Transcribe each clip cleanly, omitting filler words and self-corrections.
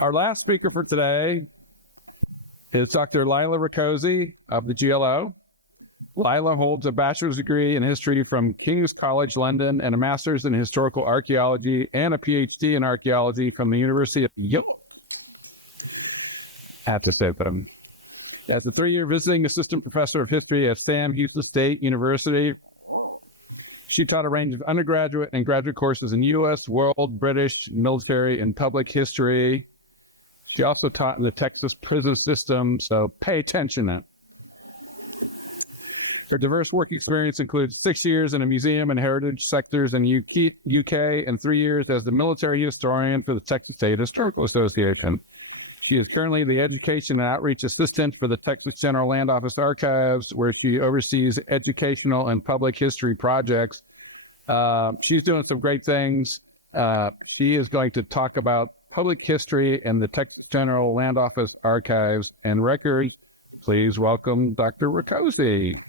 Our last speaker for today is Dr. Lila Rakoczy of the GLO. Lila holds a bachelor's degree in history from King's College London and a master's in historical archaeology and a PhD in archaeology from the University of York. I have to say that as a 3-year visiting assistant professor of history at Sam Houston State University, she taught a range of undergraduate and graduate courses in U.S., world, British, military, and public history. She also taught in the Texas prison system, so pay attention now. Her diverse work experience includes 6 years in a museum and heritage sectors in UK and 3 years as the military historian for the Texas State Historical Association. She is currently the Education and Outreach Assistant for the Texas General Land Office Archives, where she oversees educational and public history projects. She's doing some great things. She is going to talk about public history and the Texas General Land Office Archives and Records. Please welcome Dr. Rakoczy.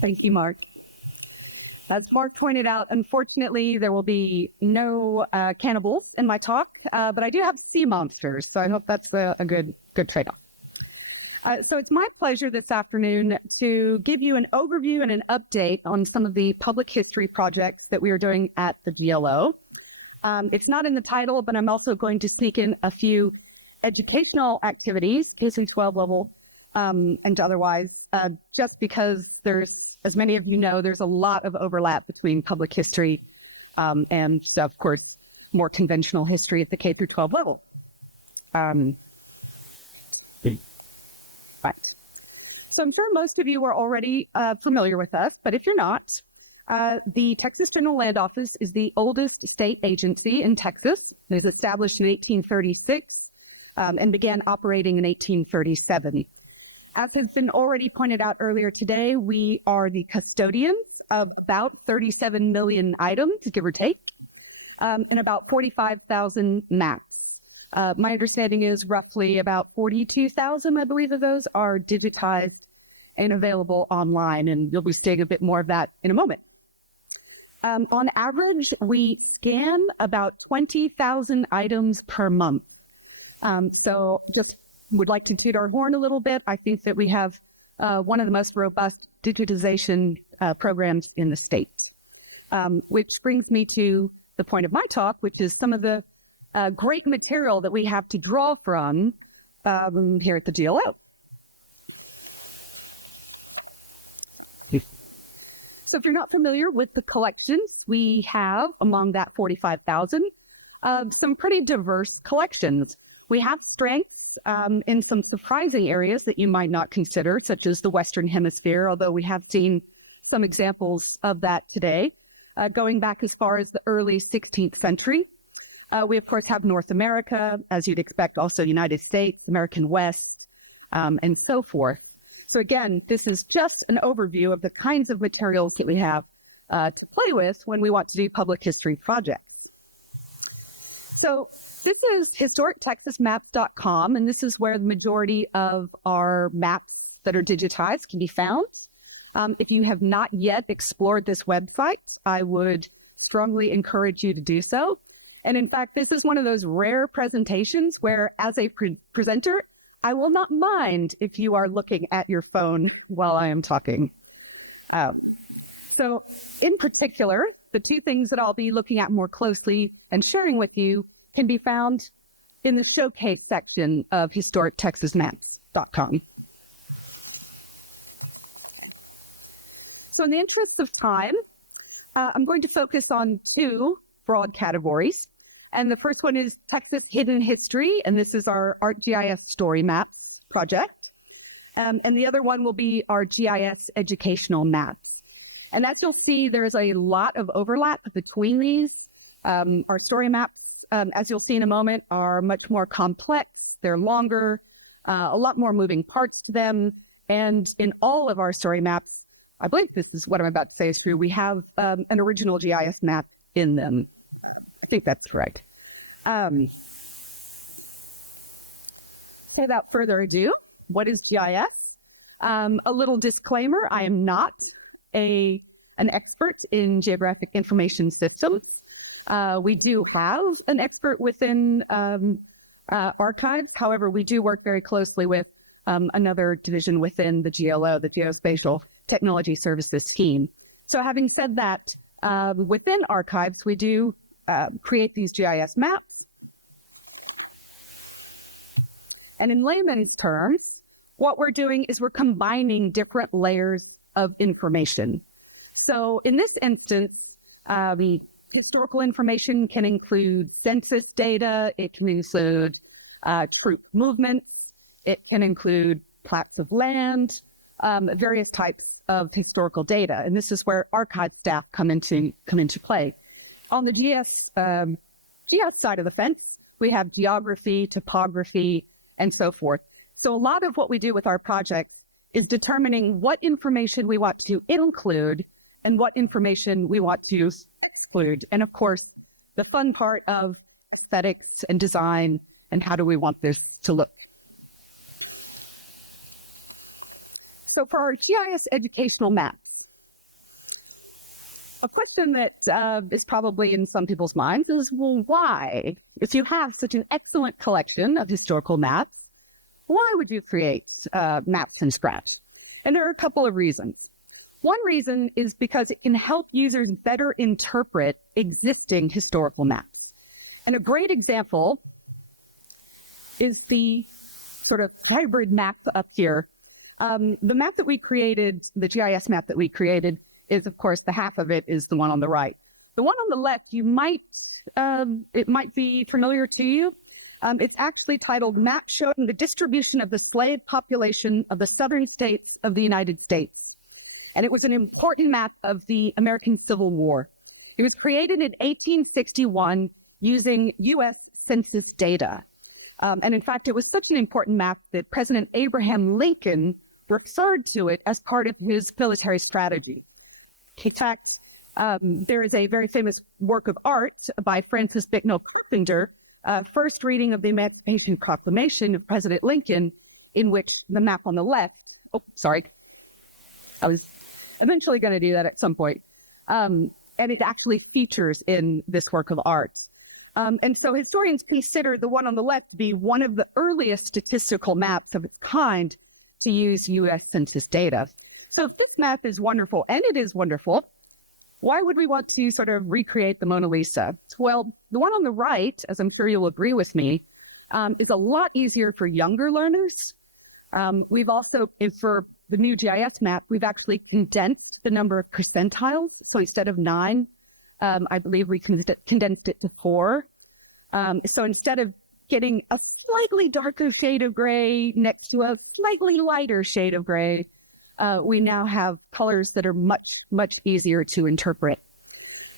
Thank you, Mark. As Mark pointed out, unfortunately, there will be no cannibals in my talk, but I do have sea monsters, so I hope that's a good trade-off. So it's my pleasure this afternoon to give you an overview and an update on some of the public history projects that we are doing at the GLO. It's not in the title, but I'm also going to sneak in a few educational activities, K-12 level and otherwise, just because there's, as many of you know, there's a lot of overlap between public history and, of course, more conventional history at the K-12 level. Right. So I'm sure most of you are already familiar with us, but if you're not, the Texas General Land Office is the oldest state agency in Texas. It was established in 1836 and began operating in 1837. As has been already pointed out earlier today, we are the custodians of about 37 million items, give or take, and about 45,000 maps. My understanding is roughly about 42,000, I believe, of those are digitized and available online, and you'll be seeing a bit more of that in a moment. On average, we scan about 20,000 items per month. So just would like to toot our horn a little bit. I think that we have one of the most robust digitization programs in the state, which brings me to the point of my talk, which is some of the great material that we have to draw from here at the GLO. So if you're not familiar with the collections, we have among that 45,000 some pretty diverse collections. We have strengths in some surprising areas that you might not consider, such as the Western Hemisphere, although we have seen some examples of that today, going back as far as the early 16th century. We, of course, have North America, as you'd expect, also the United States, American West, and so forth. So again, this is just an overview of the kinds of materials that we have to play with when we want to do public history projects. So this is historictexasmaps.com, and this is where the majority of our maps that are digitized can be found. If you have not yet explored this website, I would strongly encourage you to do so. And in fact, this is one of those rare presentations where, as a presenter, I will not mind if you are looking at your phone while I am talking. So in particular, the two things that I'll be looking at more closely and sharing with you can be found in the showcase section of historictexasmaps.com. So in the interest of time, I'm going to focus on two broad categories. And the first one is Texas Hidden History, and this is our Arc-GIS StoryMaps project. And the other one will be our GIS Educational Maps. And as you'll see, there's a lot of overlap between these. Our story maps, as you'll see in a moment, are much more complex. They're longer, a lot more moving parts to them. And in all of our story maps, I believe this is what I'm about to say is true, we have an original GIS map in them. I think that's right. Okay, without further ado, what is GIS? A little disclaimer, I am not an expert in geographic information systems. We do have an expert within archives. However, we do work very closely with another division within the GLO, the Geospatial Technology Services team. So having said that, within archives, we do create these GIS maps. And in layman's terms, what we're doing is we're combining different layers of information. So in this instance, the historical information can include census data, it can include troop movements, it can include plots of land, various types of historical data. And this is where archive staff come into play. On the GIS side of the fence, we have geography, topography, and so forth. So a lot of what we do with our project is determining what information we want to include and what information we want to exclude. And of course, the fun part of aesthetics and design and how do we want this to look. So for our GIS educational maps, a question that is probably in some people's minds is, well, why? If you have such an excellent collection of historical maps, why would you create maps from scratch? And there are a couple of reasons. One reason is because it can help users better interpret existing historical maps. And a great example is the sort of hybrid map up here. The map that we created, the GIS map that we created, is, of course, the half of it is the one on the right. The one on the left, it might be familiar to you. It's actually titled Map Showing the Distribution of the Slave Population of the Southern States of the United States. And it was an important map of the American Civil War. It was created in 1861 using U.S. Census data. And in fact, it was such an important map that President Abraham Lincoln referred to it as part of his military strategy. In fact, there is a very famous work of art by Francis Bicknell Carpenter, first reading of the Emancipation Proclamation of President Lincoln, in which the map on the left, I was eventually going to do that at some point, and it actually features in this work of art. And so historians consider the one on the left to be one of the earliest statistical maps of its kind to use U.S. Census data. So if this map is wonderful, and it is wonderful, why would we want to sort of recreate the Mona Lisa? Well, the one on the right, as I'm sure you'll agree with me, is a lot easier for younger learners. We've also, for the new GIS map, we've actually condensed the number of percentiles. So instead of 9, I believe we condensed it to 4. So instead of getting a slightly darker shade of gray next to a slightly lighter shade of gray, we now have colors that are much, much easier to interpret.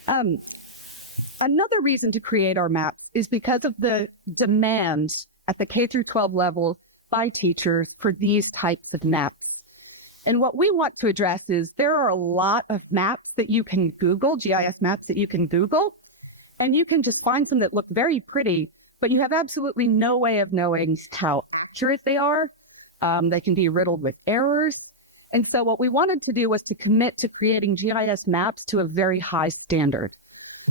Another reason to create our maps is because of the demands at the K-12 level by teachers for these types of maps. And what we want to address is there are a lot of maps that you can Google, GIS maps that you can Google, and you can just find some that look very pretty, but you have absolutely no way of knowing how accurate they are. They can be riddled with errors. And so what we wanted to do was to commit to creating GIS maps to a very high standard.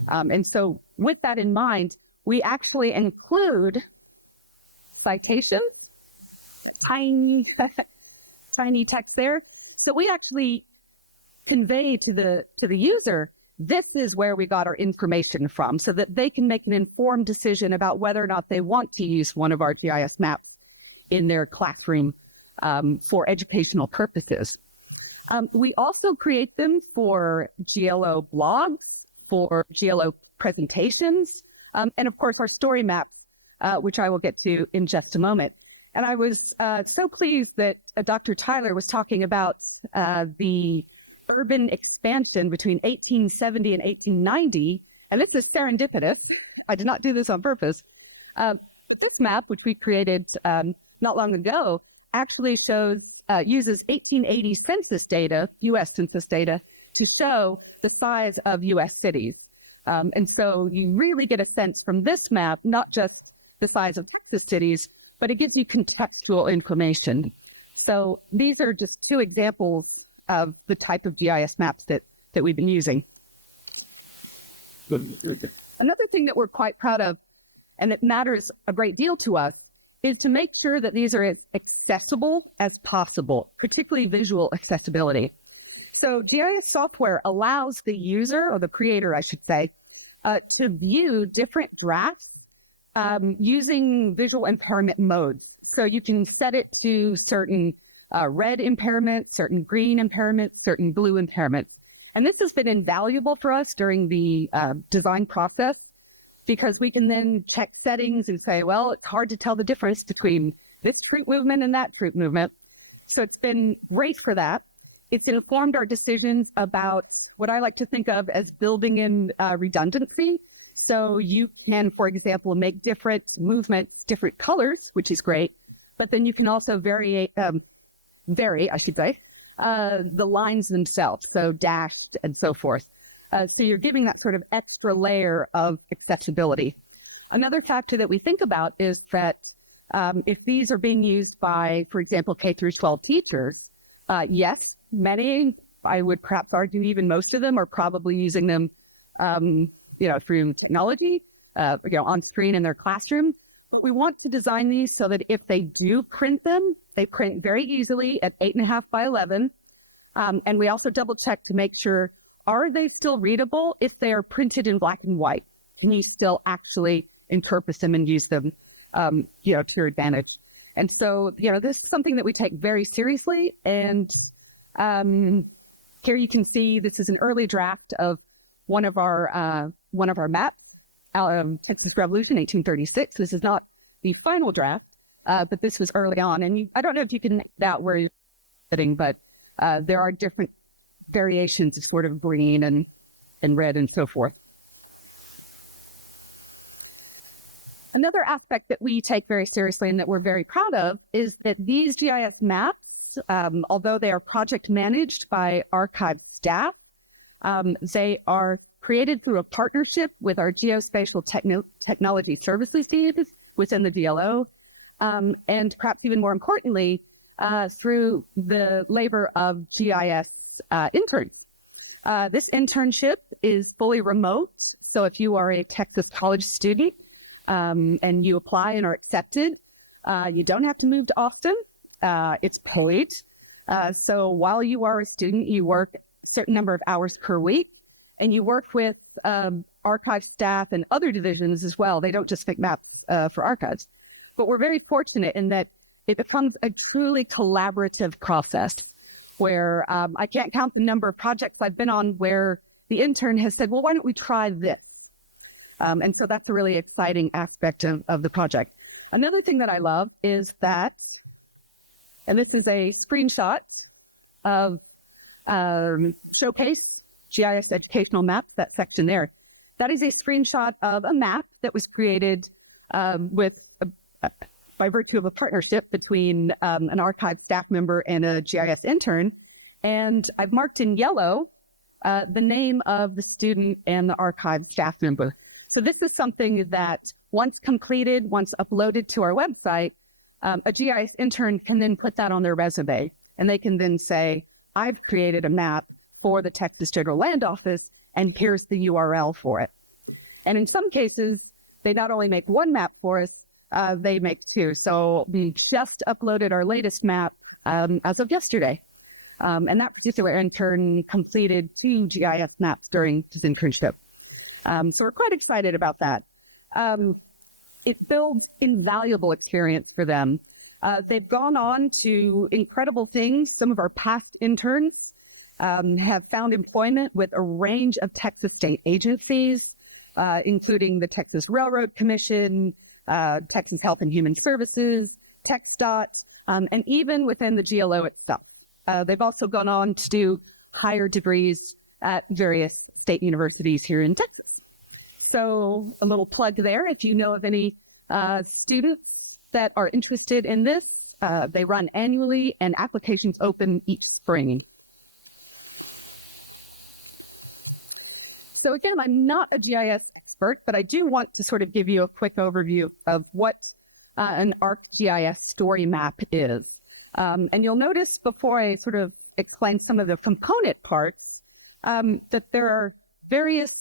And so with that in mind, we actually include citations, tiny text there. So we actually convey to the user, this is where we got our information from, so that they can make an informed decision about whether or not they want to use one of our GIS maps in their classroom for educational purposes. We also create them for GLO blogs, for GLO presentations, and of course our story maps, which I will get to in just a moment. And I was so pleased that Dr. Tyler was talking about the urban expansion between 1870 and 1890. And this is serendipitous. I did not do this on purpose. But this map, which we created not long ago, actually uses 1880 census data, U.S. census data, to show the size of U.S. cities. And so you really get a sense from this map, not just the size of Texas cities, but it gives you contextual information. So these are just two examples of the type of GIS maps that we've been using. Another thing that we're quite proud of, and it matters a great deal to us, is to make sure that these are as accessible as possible, particularly visual accessibility. So GIS software allows the user, or the creator, I should say, to view different drafts using visual impairment modes. So you can set it to certain red impairment, certain green impairment, certain blue impairment. And this has been invaluable for us during the design process, because we can then check settings and say, well, it's hard to tell the difference between this troop movement and that troop movement. So it's been great for that. It's informed our decisions about what I like to think of as building in redundancy. So you can, for example, make different movements, different colors, which is great. But then you can also vary, I should say, the lines themselves, so dashed and so forth. So you're giving that sort of extra layer of accessibility. Another factor that we think about is that if these are being used by, for example, K through 12 teachers, yes, many, I would perhaps argue even most of them are probably using them, through technology, on screen in their classroom. But we want to design these so that if they do print them, they print very easily at 8.5 by 11. And we also double check to make sure, are they still readable if they are printed in black and white? Can you still actually interpret them and use them, to your advantage? And so, this is something that we take very seriously. And here you can see this is an early draft of one of our maps, Texas Revolution, 1836. This is not the final draft, but this was early on. And I don't know if you can make that where you're sitting, but there are different variations of sort of green and red and so forth. Another aspect that we take very seriously and that we're very proud of is that these GIS maps, although they are project managed by Arc-GIS staff, they are created through a partnership with our geospatial technology services teams within the DLO, and perhaps even more importantly, through the labor of GIS interns. This internship is fully remote, so if you are a Texas college student and you apply and are accepted, you don't have to move to Austin. It's paid. So while you are a student, you work a certain number of hours per week, and you work with archive staff and other divisions as well. They don't just make maps for archives. But we're very fortunate in that it becomes a truly collaborative process where I can't count the number of projects I've been on where the intern has said, well, why don't we try this? And so that's a really exciting aspect of the project. Another thing that I love is that, and this is a screenshot of Showcase GIS Educational Maps, that section there. That is a screenshot of a map that was created by virtue of a partnership between an archive staff member and a GIS intern. And I've marked in yellow the name of the student and the archive staff member. So this is something that once completed, once uploaded to our website, a GIS intern can then put that on their resume. And they can then say, I've created a map for the Texas General Land Office, and here's the URL for it. And in some cases, they not only make one map for us, they make two. So we just uploaded our latest map as of yesterday. And that particular intern completed 2 GIS maps during his internship. So we're quite excited about that. It builds invaluable experience for them. They've gone on to incredible things. Some of our past interns have found employment with a range of Texas state agencies, including the Texas Railroad Commission, Texas Health and Human Services, TxDOT, and even within the GLO itself. They've also gone on to do higher degrees at various state universities here in Texas. So a little plug there. If you know of any students that are interested in this, they run annually and applications open each spring. So again, I'm not a GIS expert, but I do want to sort of give you a quick overview of what an Arc-GIS story map is. And you'll notice before I sort of explain some of the component parts, that there are various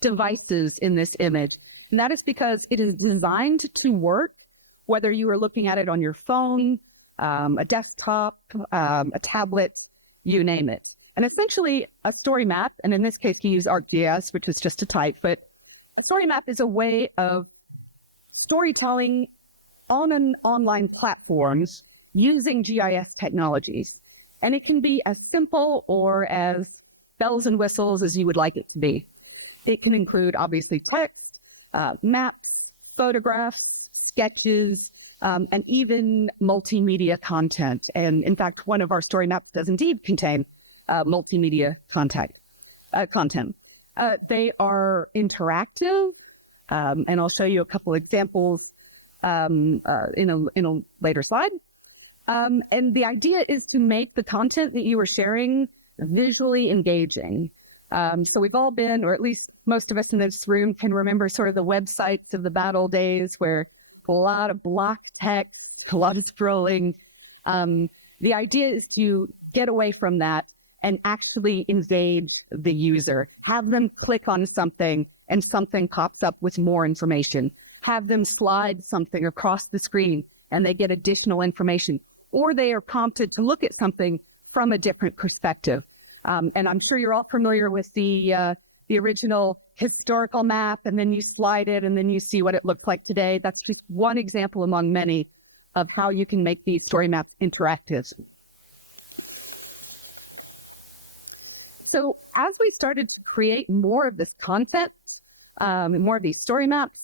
devices in this image. And that is because it is designed to work, whether you are looking at it on your phone, a desktop, a tablet, you name it. And essentially a story map, and in this case you use Arc-GIS, which is just a type, but a story map is a way of storytelling on an online platforms using GIS technologies. And it can be as simple or as bells and whistles as you would like it to be. It can include, obviously, text, maps, photographs, sketches, and even multimedia content. And in fact, one of our story maps does indeed contain multimedia content. They are interactive, and I'll show you a couple examples in a later slide. And the idea is to make the content that you are sharing visually engaging. So we've all been, or at least most of us in this room can remember sort of the websites of the bad old days where a lot of block text, a lot of scrolling. The idea is to get away from that and actually engage the user. Have them click on something and something pops up with more information. Have them slide something across the screen and they get additional information. Or they are prompted to look at something from a different perspective. And I'm sure you're all familiar with the original historical map, and then you slide it, and then you see what it looked like today. That's just one example among many of how you can make these story maps interactive. So as we started to create more of this content, more of these story maps,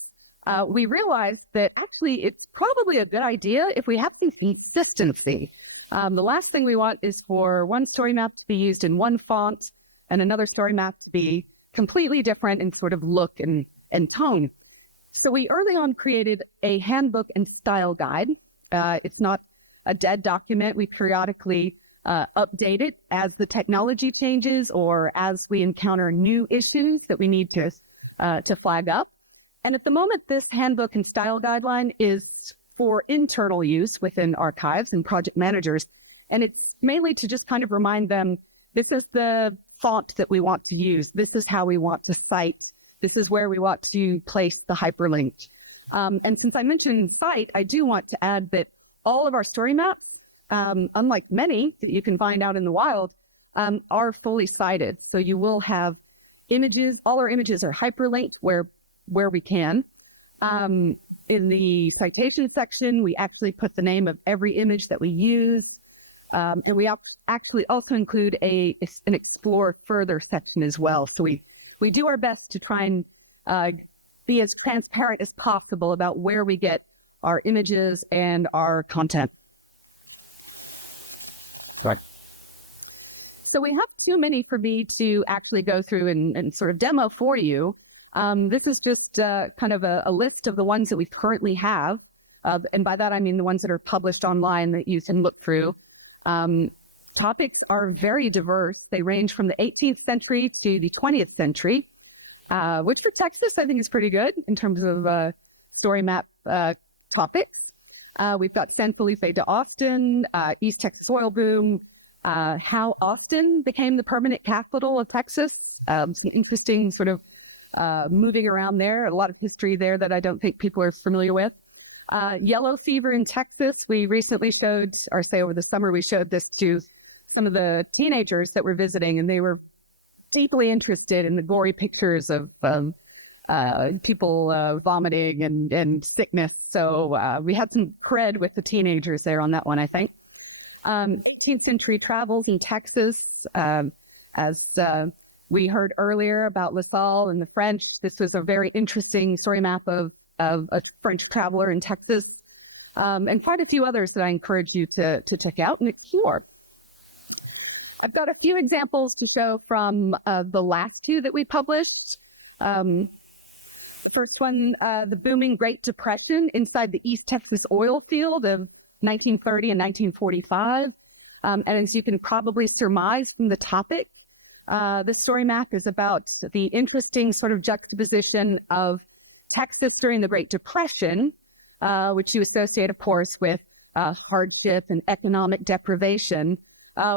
we realized that actually it's probably a good idea if we have some consistency. The last thing we want is for one story map to be used in one font and another story map to be completely different in sort of look and tone. So we early on created a handbook and style guide. It's not a dead document. We periodically update it as the technology changes or as we encounter new issues that we need to flag up. And at the moment, this handbook and style guideline is for internal use within archives and project managers. And it's mainly to just kind of remind them, this is the font that we want to use. This is how we want to cite. This is where we want to place the hyperlink. And since I mentioned cite, I do want to add that all of our story maps, unlike many that you can find out in the wild, are fully cited. So you will have images. All our images are hyperlinked where we can. In the citation section, we actually put the name of every image that we use. And we actually also include an explore further section as well. So we do our best to try and be as transparent as possible about where we get our images and our content. Right. So we have too many for me to actually go through and sort of demo for you. This is just kind of a list of the ones that we currently have. And by that, I mean the ones that are published online that you can look through. Topics are very diverse. They range from the 18th century to the 20th century, which for Texas, I think is pretty good in terms of story map topics. We've got San Felipe de Austin, East Texas oil boom, how Austin became the permanent capital of Texas. It's an interesting sort of moving around there, a lot of history there that I don't think people are familiar with. Yellow fever in Texas, we recently showed, or say over the summer, we showed this to some of the teenagers that were visiting, and they were deeply interested in the gory pictures of people vomiting and sickness. So we had some cred with the teenagers there on that one, I think. 18th century travels in Texas, as we heard earlier about La Salle and the French. This was a very interesting story map of a French traveler in Texas, and quite a few others that I encourage you to check out and explore. I've got a few examples to show from the last two that we published. The first one, the booming Great Depression inside the East Texas oil field of 1930 and 1945. And as you can probably surmise from the topic, this story map is about the interesting sort of juxtaposition of Texas during the Great Depression, which you associate, of course, with hardship and economic deprivation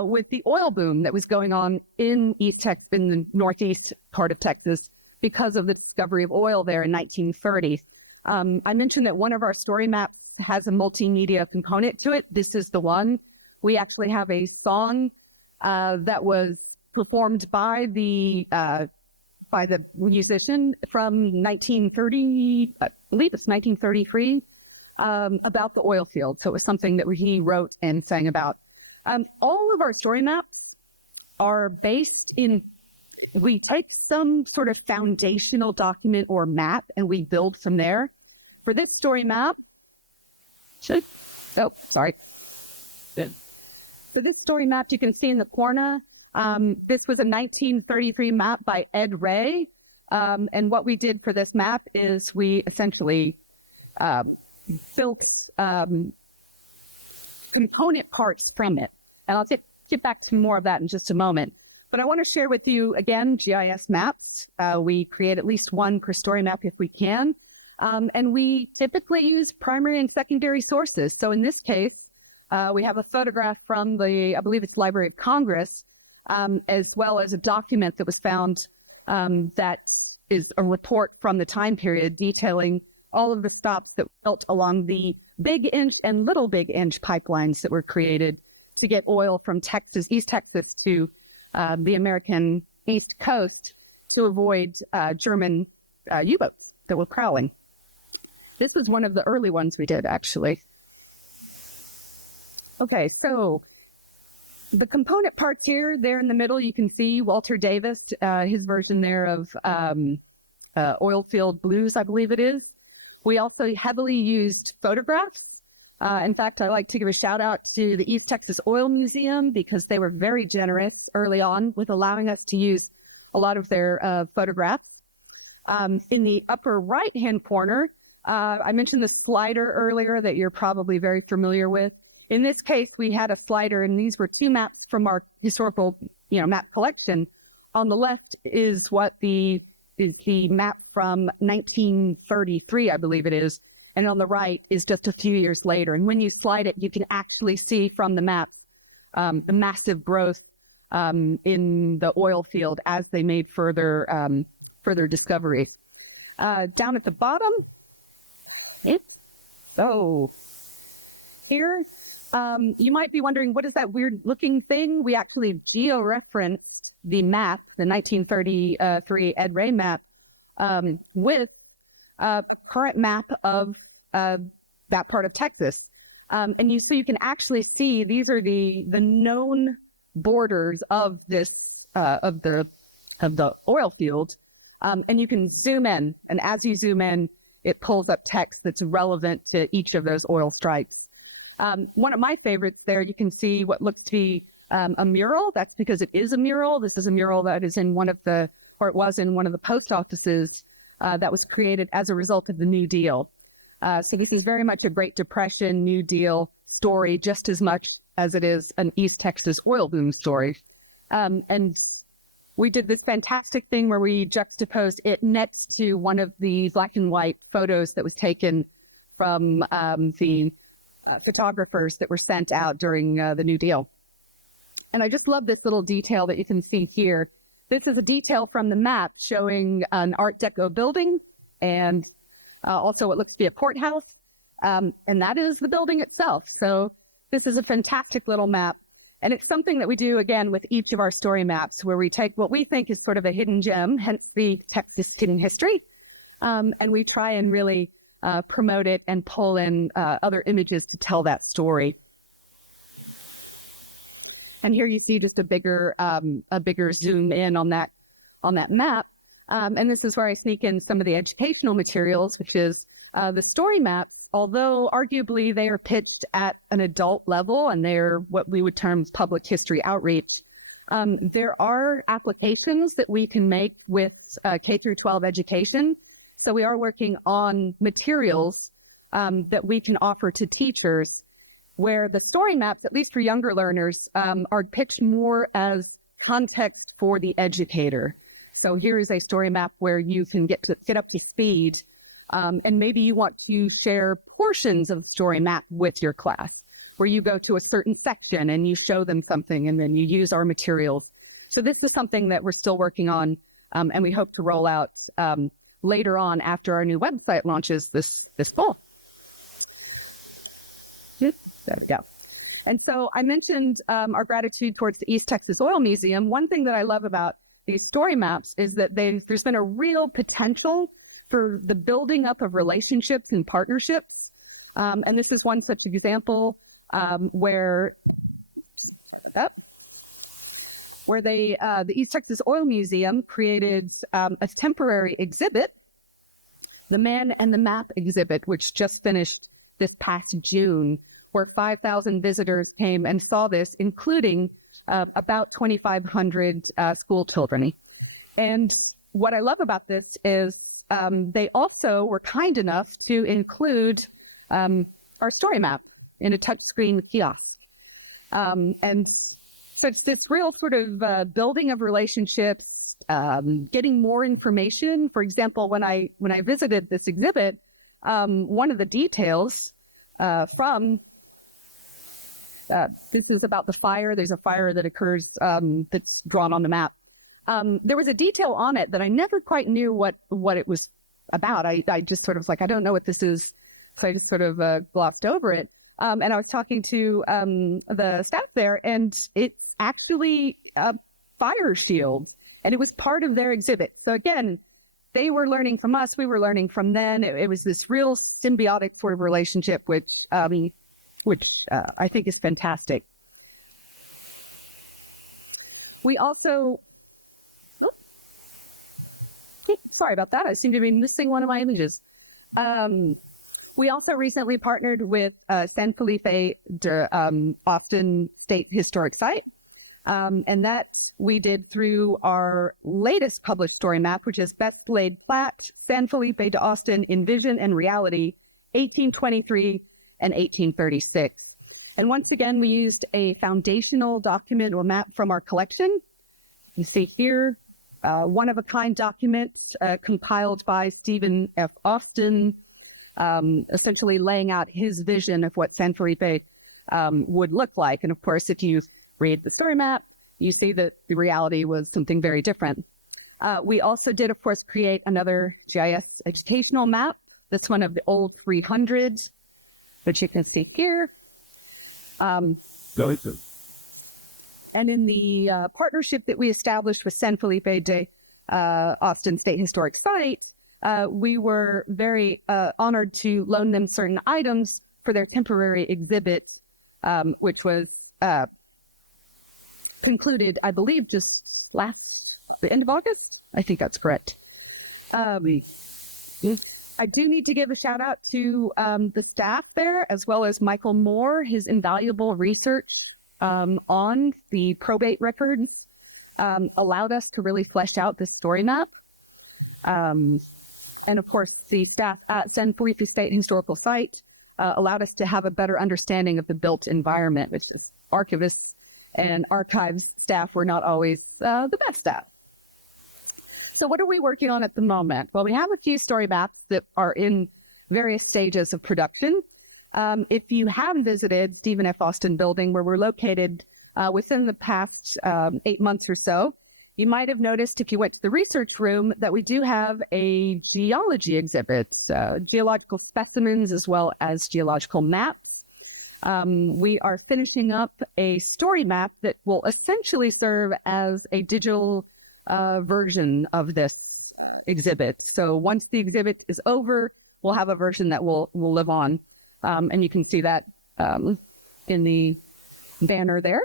with the oil boom that was going on in in the northeast part of Texas because of the discovery of oil there in 1930s. I mentioned that one of our story maps has a multimedia component to it. This is the one. We actually have a song that was performed by the musician from 1930, I believe it's 1933, about the oil field. So it was something that he wrote and sang about. All of our story maps are based in, we take some sort of foundational document or map and we build from there. For this story map, for this story map, you can see in the corner, this was a 1933 map by Ed Ray. And what we did for this map is we essentially built component parts from it. And I'll get back to more of that in just a moment. But I want to share with you, again, GIS maps. We create at least one per story map if we can. And we typically use primary and secondary sources. So in this case, we have a photograph from I believe it's Library of Congress, as well as a document that was found that is a report from the time period detailing all of the stops that built along the Big Inch and Little Big Inch pipelines that were created to get oil from Texas, East Texas, to the American East Coast to avoid German U-boats that were prowling. This was one of the early ones we did, actually. Okay, so the component parts here, there in the middle, you can see Walter Davis, his version there of Oil Field Blues, I believe it is. We also heavily used photographs. In fact, I like to give a shout out to the East Texas Oil Museum because they were very generous early on with allowing us to use a lot of their photographs. In the upper right-hand corner, I mentioned the slider earlier that you're probably very familiar with. In this case, we had a slider, and these were two maps from our historical, map collection. On the left is what the map from 1933, I believe it is. And on the right is just a few years later. And when you slide it, you can actually see from the map the massive growth in the oil field as they made further discovery. Down at the bottom, here, you might be wondering, what is that weird looking thing? We actually geo-referenced the map, the 1933 Ed Ray map, with a current map of that part of Texas. And so you can actually see these are the known borders of this of the oil field. And you can zoom in, and as you zoom in, it pulls up text that's relevant to each of those oil strikes. One of my favorites there, you can see what looks to be a mural. That's because it is a mural. This is a mural that is in it was in one of the post offices that was created as a result of the New Deal. So this is very much a Great Depression, New Deal story, just as much as it is an East Texas oil boom story. And we did this fantastic thing where we juxtaposed it next to one of the black and white photos that was taken from the photographers that were sent out during the New Deal. And I just love this little detail that you can see here. This is a detail from the map showing an Art Deco building and also what looks to be a courthouse. And that is the building itself. So this is a fantastic little map. And it's something that we do, again, with each of our story maps, where we take what we think is sort of a hidden gem, hence the Texas hidden history, and we try and really promote it and pull in other images to tell that story. And here you see just a bigger zoom in on that map. And this is where I sneak in some of the educational materials, which is the story maps. Although arguably they are pitched at an adult level and they're what we would term public history outreach, there are applications that we can make with K through 12 education. So we are working on materials that we can offer to teachers where the story maps, at least for younger learners, are pitched more as context for the educator. So here is a story map where you can get up to speed. And maybe you want to share portions of the story map with your class. where you go to a certain section and you show them something and then you use our materials. So this is something that we're still working on, and we hope to roll out later on after our new website launches this fall. There we go. And so I mentioned our gratitude towards the East Texas Oil Museum. One thing that I love about these story maps is that there's been a real potential for the building up of relationships and partnerships. And this is one such example where the East Texas Oil Museum created a temporary exhibit, the Man and the Map exhibit, which just finished this past June, where 5,000 visitors came and saw this, including about 2,500 school children. And what I love about this is they also were kind enough to include our story map in a touchscreen kiosk. And so it's this real sort of building of relationships, getting more information. For example, when I visited this exhibit, one of the details this is about the fire. There's a fire that occurs that's drawn on the map. There was a detail on it that I never quite knew what it was about. I just sort of was like, I don't know what this is. So I just sort of glossed over it. And I was talking to the staff there, and it's actually a fire shield, and it was part of their exhibit. So again, they were learning from us. We were learning from them. It was this real symbiotic sort of relationship, which I think is fantastic. We also, sorry about that. I seem to be missing one of my images. We also recently partnered with San Felipe Austin State Historic Site. And that we did through our latest published story map, which is Best Laid Plat, San Felipe de Austin in Vision and Reality, 1823 and 1836. And once again, we used a foundational document or map from our collection. You see here, one-of-a-kind documents compiled by Stephen F. Austin, essentially laying out his vision of what San Felipe would look like. And of course, if you read the story map, you see that the reality was something very different. We also did, of course, create another GIS educational map. That's one of the old 300s, which you can see here. And in the partnership that we established with San Felipe de Austin State Historic Site, we were very honored to loan them certain items for their temporary exhibit, which was concluded, I believe, just the end of August. I think that's correct. I do need to give a shout out to the staff there, as well as Michael Moore. His invaluable research on the probate records allowed us to really flesh out this story map. And of course, the staff at San Felipe State Historical Site allowed us to have a better understanding of the built environment, which is archivists and archives staff were not always the best staff. So what are we working on at the moment? Well, we have a few story maps that are in various stages of production. If you haven't visited Stephen F. Austin building, where we're located within the past 8 months or so, you might have noticed if you went to the research room that we do have a geology exhibit, geological specimens as well as geological maps. We are finishing up a story map that will essentially serve as a digital version of this exhibit. So once the exhibit is over, we'll have a version that will live on. And you can see that in the banner there.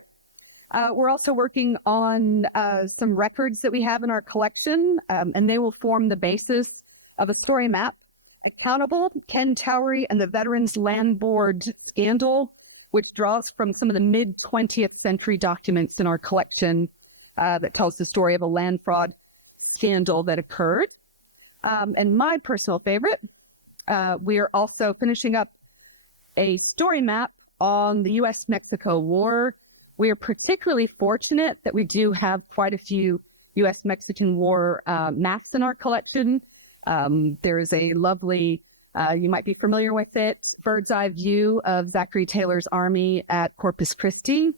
We're also working on some records that we have in our collection, and they will form the basis of a story map. Accountable, Ken Towery and the Veterans Land Board scandal, which draws from some of the mid-20th century documents in our collection that tells the story of a land fraud scandal that occurred. And my personal favorite, we are also finishing up a story map on the U.S.-Mexico War. We are particularly fortunate that we do have quite a few U.S.-Mexican War maps in our collection. There is a lovely You might be familiar with it. Bird's eye view of Zachary Taylor's army at Corpus Christi.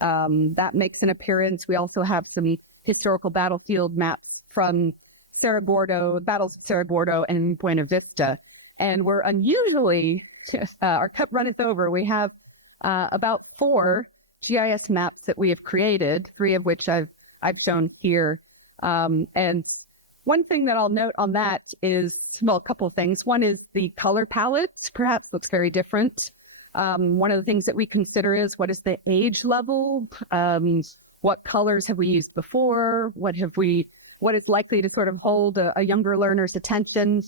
That makes an appearance. We also have some historical battlefield maps from Cerro Gordo, battles of Cerro Gordo and Buena Vista. And we're unusually, our cup runneth over. We have about 4 GIS maps that we have created, 3 of which I've shown here. And one thing that I'll note on that is, well, a couple of things. One is the color palette perhaps looks very different. One of the things that we consider is what is the age level? What colors have we used before? What is likely to sort of hold a younger learner's attention?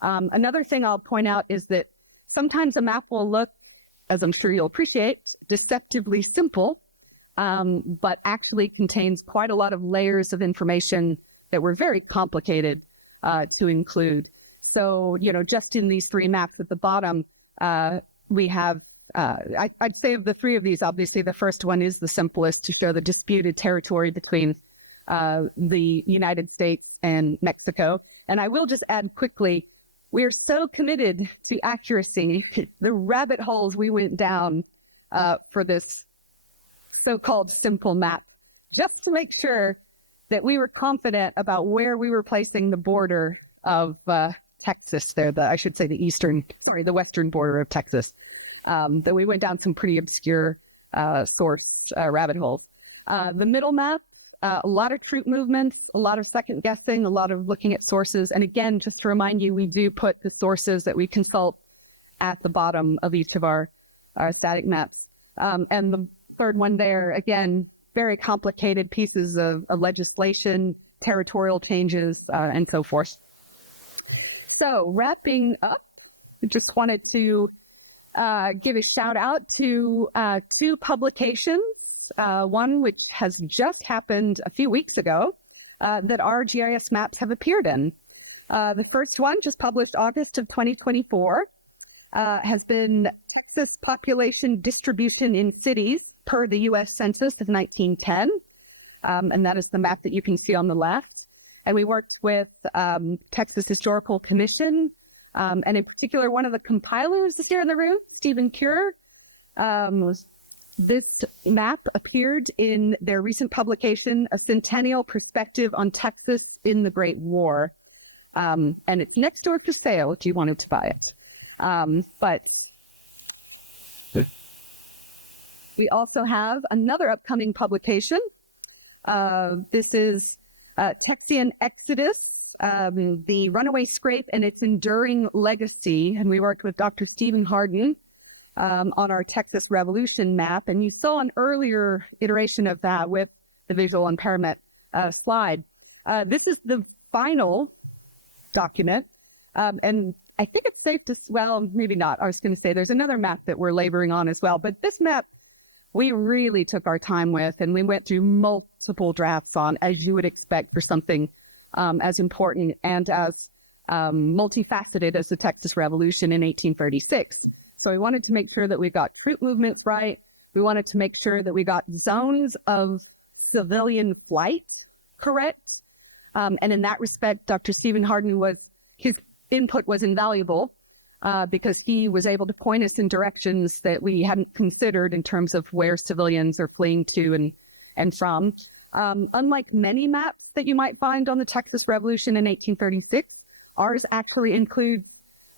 Another thing I'll point out is that sometimes a map will look, as I'm sure you'll appreciate, deceptively simple, but actually contains quite a lot of layers of information that were very complicated to include. So, just in these 3 maps at the bottom, we have, I'd say of the 3 of these, obviously the first one is the simplest to show the disputed territory between the United States and Mexico. And I will just add quickly, we are so committed to accuracy, the rabbit holes we went down for this so-called simple map, just to make sure that we were confident about where we were placing the border of Texas there, the western border of Texas, that we went down some pretty obscure source rabbit holes. The middle map, a lot of troop movements, a lot of second guessing, a lot of looking at sources. And again, just to remind you, we do put the sources that we consult at the bottom of each of our static maps. And the third one there, again, very complicated pieces of legislation, territorial changes, and so forth. So wrapping up, I just wanted to give a shout out to 2 publications. One which has just happened a few weeks ago that our GIS maps have appeared in. The first one, just published August of 2024, has been Texas Population Distribution in Cities per the U.S. Census of 1910. And that is the map that you can see on the left. And we worked with Texas Historical Commission, and in particular, one of the compilers here in the room, Stephen Cure. This map appeared in their recent publication, A Centennial Perspective on Texas in the Great War. And it's next door to sale if you wanted to buy it. But we also have another upcoming publication. This is Texian Exodus, the Runaway Scrape and its Enduring Legacy. And we worked with Dr. Stephen Harden on our Texas Revolution map. And you saw an earlier iteration of that with the visual impairment slide. This is the final document. And I think it's safe to, well, maybe not. I was going to say there's another map that we're laboring on as well. But this map, we really took our time with, and we went through multiple drafts on, as you would expect for something as important and as multifaceted as the Texas Revolution in 1836. So we wanted to make sure that we got troop movements right. We wanted to make sure that we got zones of civilian flight correct. And in that respect, Dr. Stephen Harden his input was invaluable because he was able to point us in directions that we hadn't considered in terms of where civilians are fleeing to and from. Unlike many maps that you might find on the Texas Revolution in 1836, ours actually includes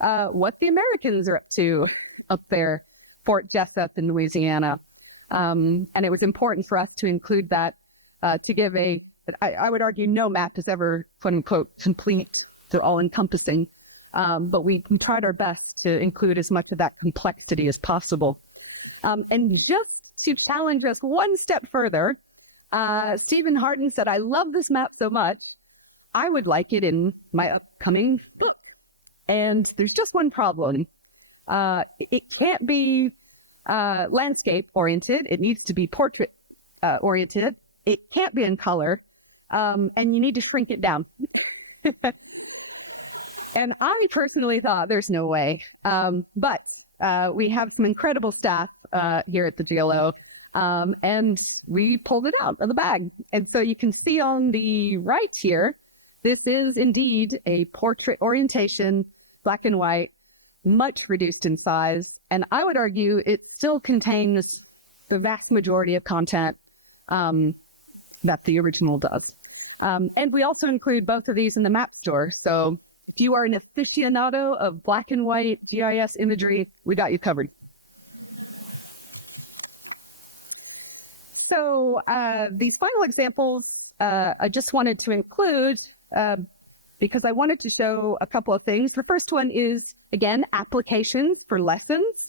what the Americans are up to up there, Fort Jessup in Louisiana. And it was important for us to include that to give I would argue no map is ever, quote unquote, complete to all-encompassing. But we tried our best to include as much of that complexity as possible. And just to challenge us one step further, Stephen Harden said, I love this map so much, I would like it in my upcoming book. And there's just one problem. It can't be landscape oriented. It needs to be portrait oriented. It can't be in color. And you need to shrink it down. And I personally thought there's no way. But we have some incredible staff here at the GLO. And we pulled it out of the bag. And so you can see on the right here, this is indeed a portrait orientation, black and white, much reduced in size. And I would argue it still contains the vast majority of content that the original does. And we also include both of these in the map store. So if you are an aficionado of black and white GIS imagery, we got you covered. So these final examples, I just wanted to include because I wanted to show a couple of things. The first one is, again, applications for lessons.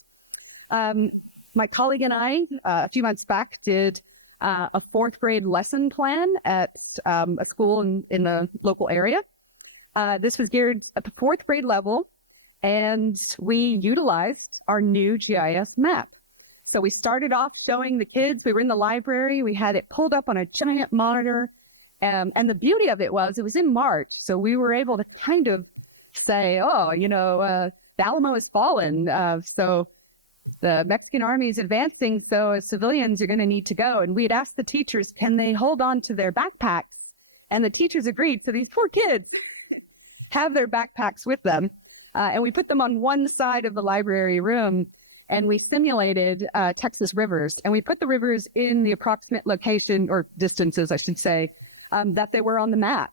My colleague and I, a few months back, did a fourth grade lesson plan at a school in the local area. This was geared at the fourth grade level, and we utilized our new GIS map. So we started off showing the kids, we were in the library, we had it pulled up on a giant monitor, and the beauty of it was in March. So we were able to kind of say, oh, the Alamo has fallen. So the Mexican army is advancing, so civilians are going to need to go. And we'd asked the teachers, can they hold on to their backpacks? And the teachers agreed. So these poor kids have their backpacks with them. And we put them on one side of the library room, and we simulated Texas rivers. And we put the rivers in the approximate location, or distances, I should say, that they were on the map.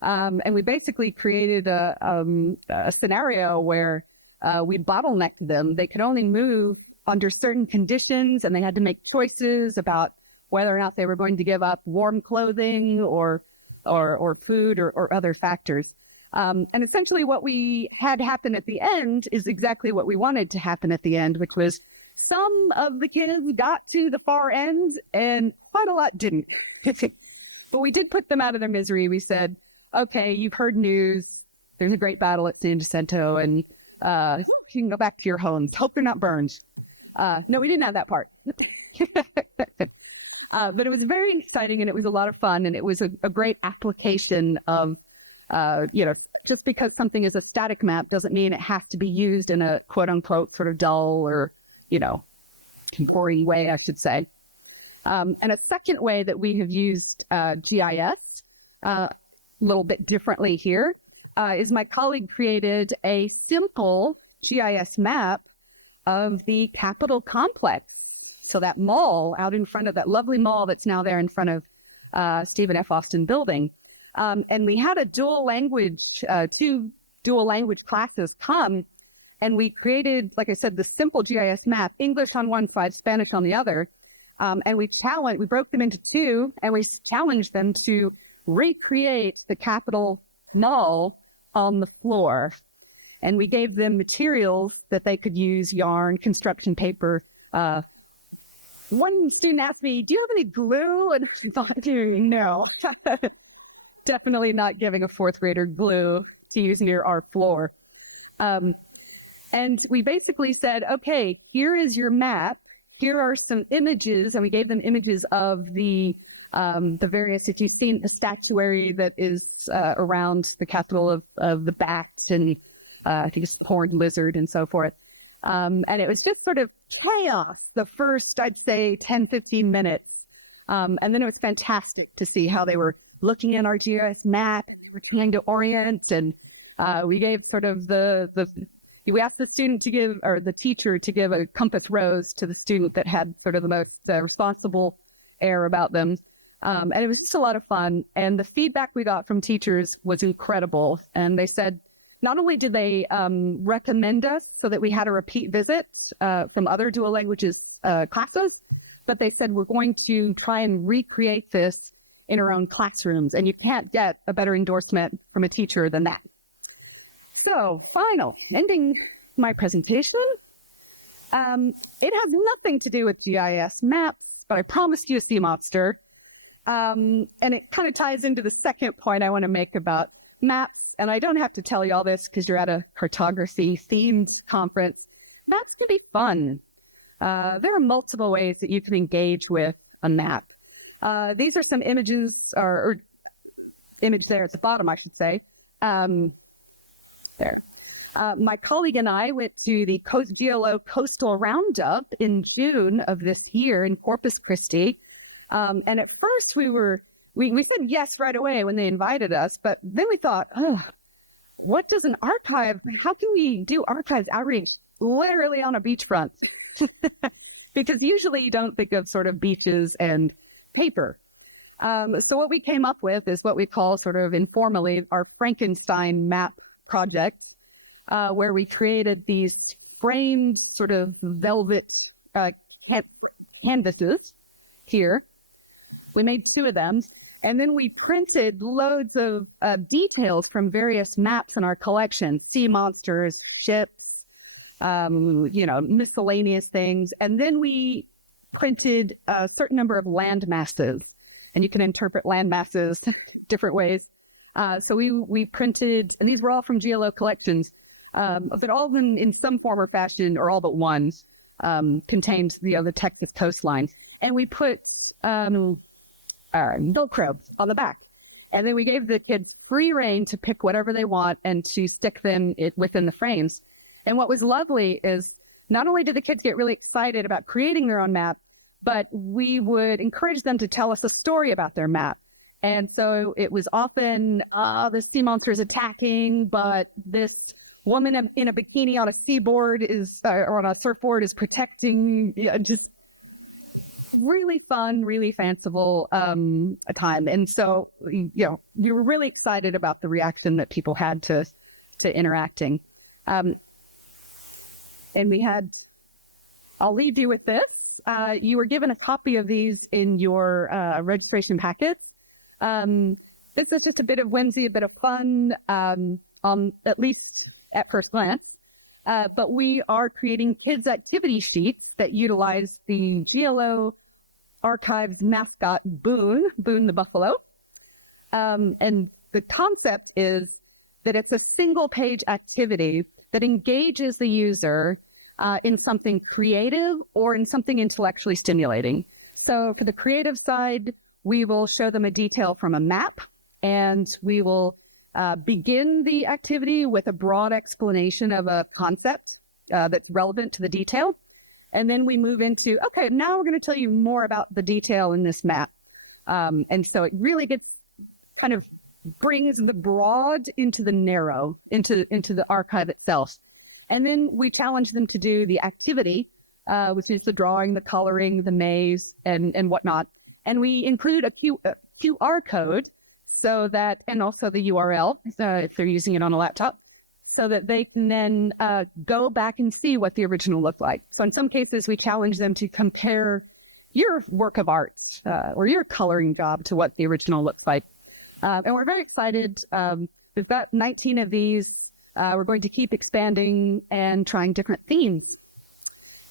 And we basically created a scenario where we bottlenecked them. They could only move under certain conditions, and they had to make choices about whether or not they were going to give up warm clothing or food or other factors. And essentially what we had happen at the end is exactly what we wanted to happen at the end, which was some of the kids got to the far end and quite a lot didn't. But we did put them out of their misery. We said, okay, you've heard news. There's a great battle at San Jacinto, and you can go back to your homes. Hope you're not burned. No, we didn't have that part. But it was very exciting, and it was a lot of fun, and it was a great application of, just because something is a static map doesn't mean it has to be used in a quote unquote sort of dull or, boring way, I should say. And a second way that we have used GIS a little bit differently here is my colleague created a simple GIS map of the Capitol complex. So that mall out in front of that lovely mall that's now there in front of Stephen F. Austin building. And we had two dual language classes come, and we created, like I said, the simple GIS map, English on one side, Spanish on the other. And we broke them into two, and we challenged them to recreate the Capitol Mall on the floor. And we gave them materials that they could use, yarn, construction paper. One student asked me, do you have any glue? And I thought, no. Definitely not giving a fourth grader glue to use near our floor. And we basically said, okay, here is your map. Here are some images, and we gave them images of the various, if you've seen the statuary that is around the Capitol of the bats and I think it's horned lizard and so forth. And it was just sort of chaos the first, I'd say, 10, 15 minutes. And then it was fantastic to see how they were looking at our GIS map, and they were trying to orient. And we gave sort of we asked the student to give, or the teacher to give a compass rose to the student that had sort of the most responsible air about them. And it was just a lot of fun. And the feedback we got from teachers was incredible. And they said, not only did they recommend us so that we had a repeat visit from other dual languages classes, but they said, we're going to try and recreate this in our own classrooms. And you can't get a better endorsement from a teacher than that. So, ending my presentation. It has nothing to do with GIS maps, but I promised you a sea monster. And it kind of ties into the second point I want to make about maps. And I don't have to tell you all this because you're at a cartography themed conference. Maps can be fun. There are multiple ways that you can engage with a map. These are some images, or image there at the bottom, I should say. There. My colleague and I went to the GLO Coastal Roundup in June of this year in Corpus Christi. And at first we said yes right away when they invited us, but then we thought, what does an archive, how can we do archives outreach literally on a beachfront? Because usually you don't think of sort of beaches and paper. So what we came up with is what we call sort of informally our Frankenstein map project, where we created these framed sort of velvet canvases here. We made 2 of them, and then we printed loads of details from various maps in our collection, sea monsters, ships, miscellaneous things. And then we printed a certain number of land masses, and you can interpret land masses different ways. So we printed, and these were all from GLO collections, but all of them in some form or fashion, or all but one, contained the Texas coastline. And we put velcro on the back. And then we gave the kids free rein to pick whatever they want and to stick them within the frames. And what was lovely is not only did the kids get really excited about creating their own map, but we would encourage them to tell us a story about their map. And so it was often, the sea monster is attacking, but this woman in a bikini on a seaboard or on a surfboard is protecting, just really fun, really fanciful time. And so, you were really excited about the reaction that people had to interacting. And we had, I'll leave you with this. You were given a copy of these in your registration packet. This is just a bit of whimsy, a bit of fun, at least at first glance. But we are creating kids' activity sheets that utilize the GLO Archives mascot, Boone the buffalo. And the concept is that it's a single-page activity that engages the user in something creative or in something intellectually stimulating. So for the creative side, we will show them a detail from a map, and we will begin the activity with a broad explanation of a concept that's relevant to the detail. And then we move into, okay, now we're going to tell you more about the detail in this map. And so it really kind of brings the broad into the narrow, into the archive itself. And then we challenge them to do the activity, which is the drawing, the coloring, the maze, and whatnot. And we include a QR code so that, and also the URL, if they're using it on a laptop, so that they can then go back and see what the original looked like. So in some cases, we challenge them to compare your work of art or your coloring job to what the original looks like. And we're very excited. We've got 19 of these. We're going to keep expanding and trying different themes.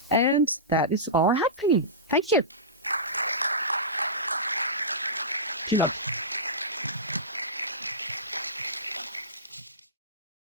And that is all I have for you. Thank you.